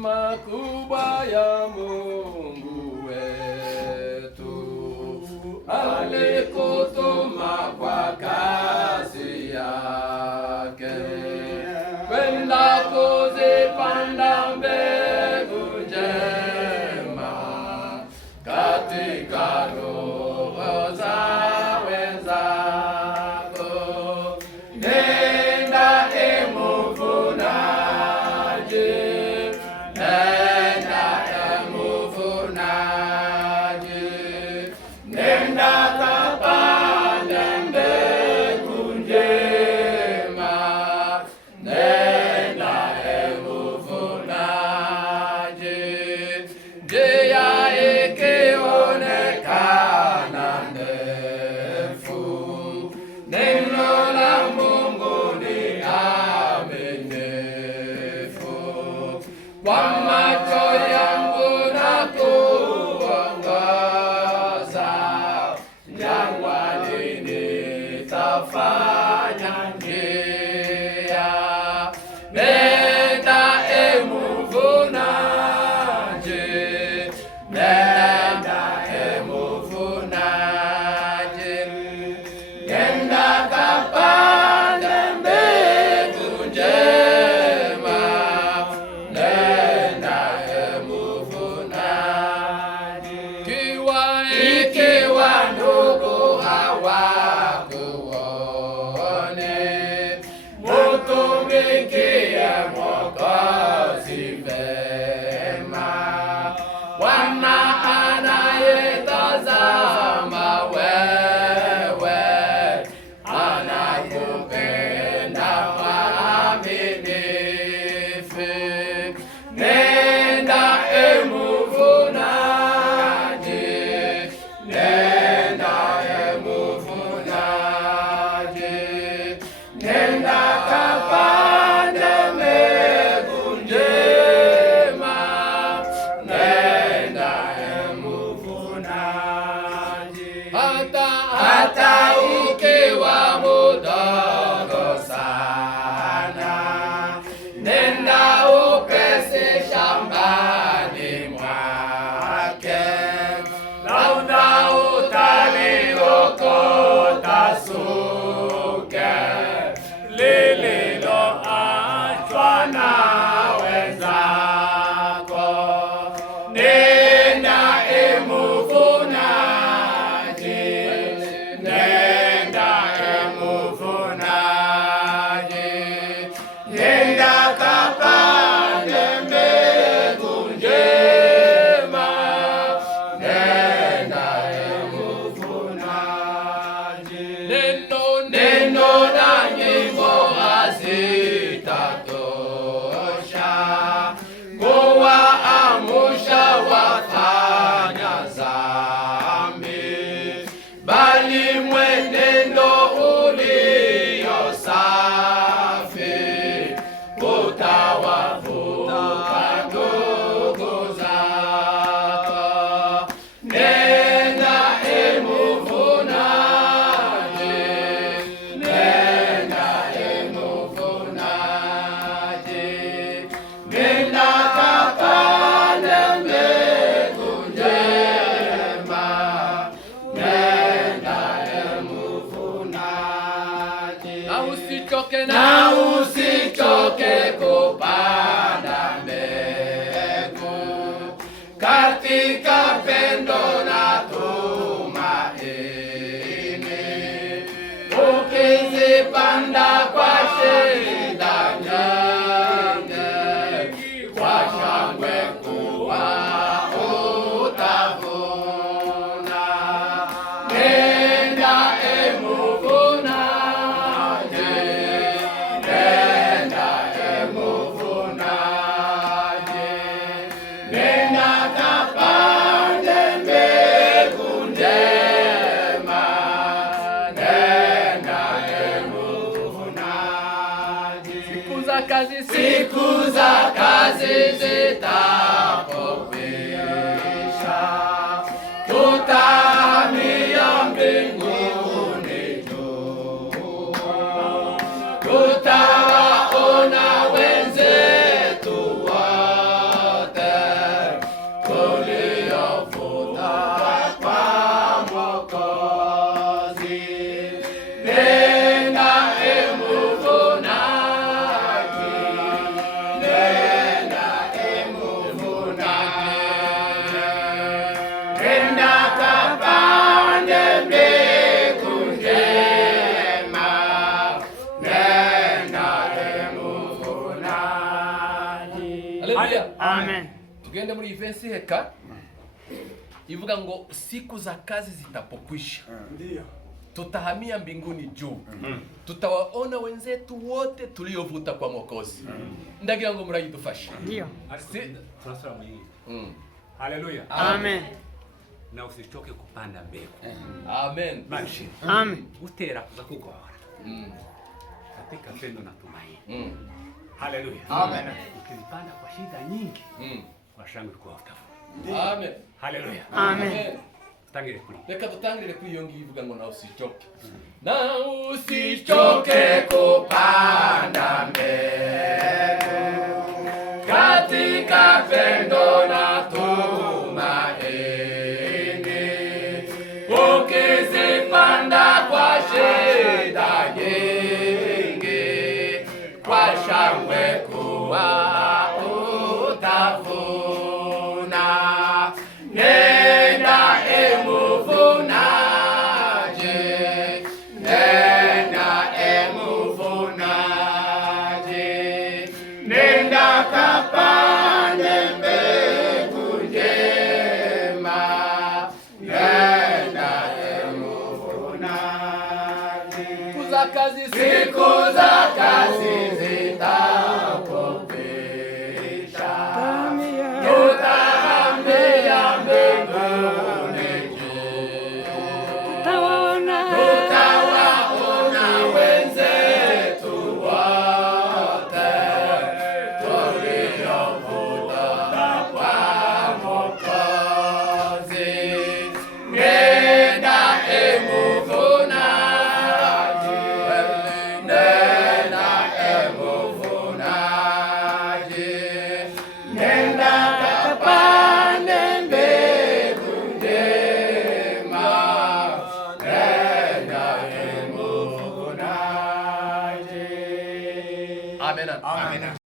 makubwa ya Mungu wetu, alikutuma kwa kazi yake, kwenda kuzipanda mbegu njema katika roho za wenzako. Nenda muvunaji, nenda muvunaji, nenda kapande mbegu njema, nenda muvunaji. Njia ikionekana ndefu, neno la Mungu ni aminifu. Kwa macho yangu na kuongoza, jangwani nitafanya njia. Nenda muvunaji, nenda muvunaji, nenda kapande mbegu njema, nenda muvunaji. Ikiwa ndugu hawakuone, mutumikie Mwokozi vema. Bwana anayetazama wewe, anakupenda mwaminifu. Nenda muvunaji, nenda muvunaji, nenda kapande mbegu njema, nenda muvunaji. Hata ukiwa mdogo sana, nenda upesi shambani mwake, labda utaliokota suke lililoachwa na wenzako. Nenda muvunaji, nenda muvunaji, nenda kapande mbegu njema, nenda muvunaji. Neno na nyimbo hazitatosha kuwaamsha wafanya dhambi, bali mwenendo ulio safi utawavuka ndugu zako. Nenda muvunaji, nenda muvunaji, nenda kapande mbegu njema, nenda muvunaji. Na usichoke kupanda mbegu katika pendo na tumaini, ukizipanda kwa shida nyingi, kwa shangwe kuwa utavuna. Nenda muvunaji, nenda muvunaji, nenda kapande mbegu njema, nenda muvunaji. Siku za kazi zitapokwisha, tutahamia mbinguni juu, tutawaona wenzetu wa Haleluya. Amen. Tugende muri Ivensi heka ivuga ngo siku za kazi zitapokwisha, Ndio. tutahamia mbinguni juu. Tutawaona wenzetu wote tuliovuta kwa Mwokozi. Ndagira ngo murayidufasha. Ndio. Tunasema mwingi. Haleluya. Amen. Na usichoke kupanda mbegu. Amen. Mashi. Amen. Utera kuza kugora. Katika pendo na tumaini. Haleluya. Amen. Ukipanda kwa shida nyingi. Kwa shangwe kwa utafu. Amen. Haleluya. Amen. Tangire kuri. Reka tutangire kuri iyo ngiyo ivuga ngo na usichoke. Na usichoke kupanda mbegu katika pendo na tumaini. Ukizipanda kwa shida nyingi, kwa shangwe kuwa utavuna. Nenda emuvunaje, nenda emuvunaje, nenda kapande mbegu njema, nenda emuvunaje. Siku za kazi zitapokwisha, tutahamia mbinguni juu. Tutawaona wenzetu wote tuliovuta kwa Mwokozi. Nenda emuvunaji, nenda emuvunaji, nenda kapande mbegu njema, nenda emuvunaji. Amen. Amen.